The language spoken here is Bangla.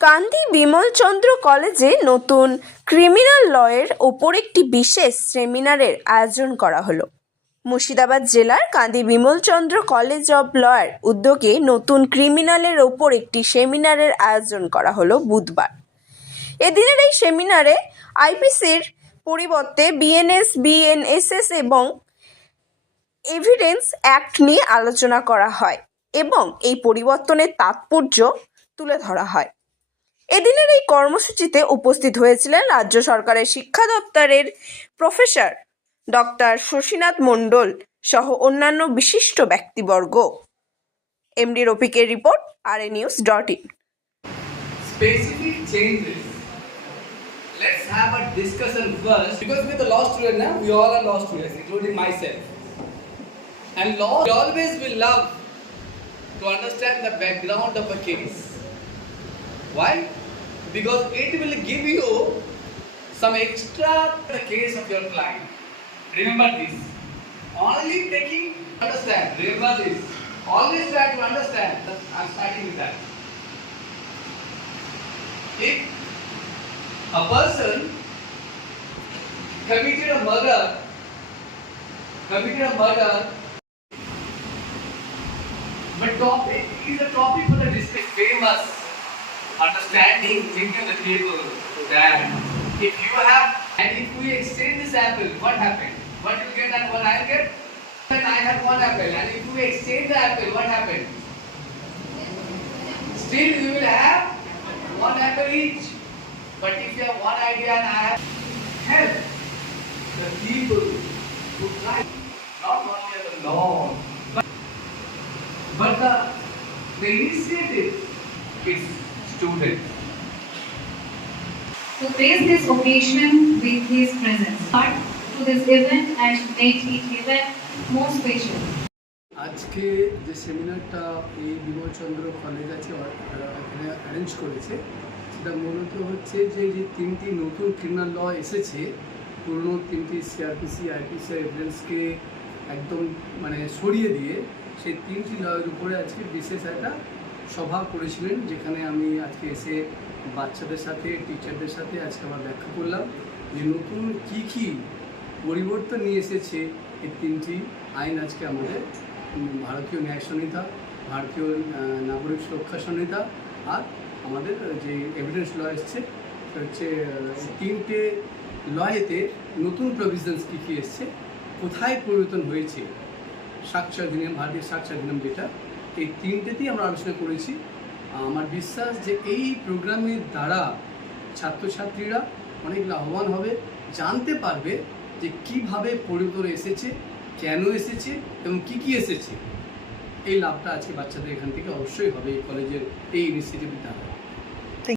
কান্দি বিমলচন্দ্র কলেজে নতুন ক্রিমিনাল লয়ের ওপর একটি বিশেষ সেমিনারের আয়োজন করা হলো। মুর্শিদাবাদ জেলার কান্দি বিমলচন্দ্র কলেজ অব লয়ের উদ্যোগে নতুন ক্রিমিনালের ওপর একটি সেমিনারের আয়োজন করা হলো বুধবার। এদিনের এই সেমিনারে আইপিসির পরিবর্তে বিএনএস, বিএনএসএস এবং এভিডেন্স অ্যাক্ট নিয়ে আলোচনা করা হয় এবং এই পরিবর্তনের তাৎপর্য তুলে ধরা হয়। এদিনের এই কর্মসূচিতে উপস্থিত হয়েছিলেন রাজ্য সরকারের শিক্ষা দপ্তরের প্রফেসর ডক্টর শশীনাথ মণ্ডল সহ অন্যান্য বিশিষ্ট ব্যক্তিবর্গ এমডি রফিকের report R A news dot in specific changes. Let's have a discussion first because we're the law student now. We all are law students, including myself. And law we always will love to understand the background of a case. Why? Because it will give you some extra case of your client. Remember this. Only taking understand. Remember this. Always try to understand. I'm starting with that. If a person committed a murder, committed a murder, but topic is a topic for the district famous understanding, thinking on the table that if you have and if we exchange this apple, what happened? What you get and what I get? Then I have one apple, and if we exchange the apple, what happened? Still you will have one apple each. But if you have one idea and I have help the people who try not only a law, but, but the, the initiative is student. to grace this occasion with his presence. But to this event and make it even more special. আজকে যে সেমিনারটা এই বিমলচন্দ্র কলেজ আছে অ্যারেঞ্জ করেছে সেটা মূলত হচ্ছে যে যে তিনটি নতুন ক্রিমিনাল ল এসেছে পুরনো তিনটি সিআরপিসি আইপিসি এভিডেন্সকে একদম মানে সরিয়ে দিয়ে সেই তিনটি লয়ের উপরে আজকে বিশেষ একটা সভা করেছিলেন, যেখানে আমি আজকে এসে বাচ্চাদের সাথে টিচারদের সাথে আজকে আমরা ব্যাখ্যা করলাম যে নতুন কী কী পরিবর্তন নিয়ে এসেছে এই তিনটি আইন আজকে আমাদের ভারতীয় ন্যায় সংহিতা ভারতীয় নাগরিক সুরক্ষা সংহিতা আর আমাদের যে এভিডেন্স ল এসছে হচ্ছে তিনটে লয়েতে নতুন প্রভিশনস কী কী এসছে, কোথায় পরিবর্তন হয়েছে সাক্ষর অধিনিয়ম ভারতীয় সাক্ষর যেটা এই তিনটেতেই আমরা আলোচনা করেছি। আমার বিশ্বাস যে এই প্রোগ্রামের দ্বারা ছাত্রছাত্রীরা অনেক লাভবান হবে, জানতে পারবে যে কীভাবে পরিবর্তন এসেছে, কেন এসেছে এবং কি কি এসেছে। এই লাভটা আজকে বাচ্চাদের এখান থেকে অবশ্যই হবে এই কলেজের, এই ইনিশিয়েটিভের দ্বারা।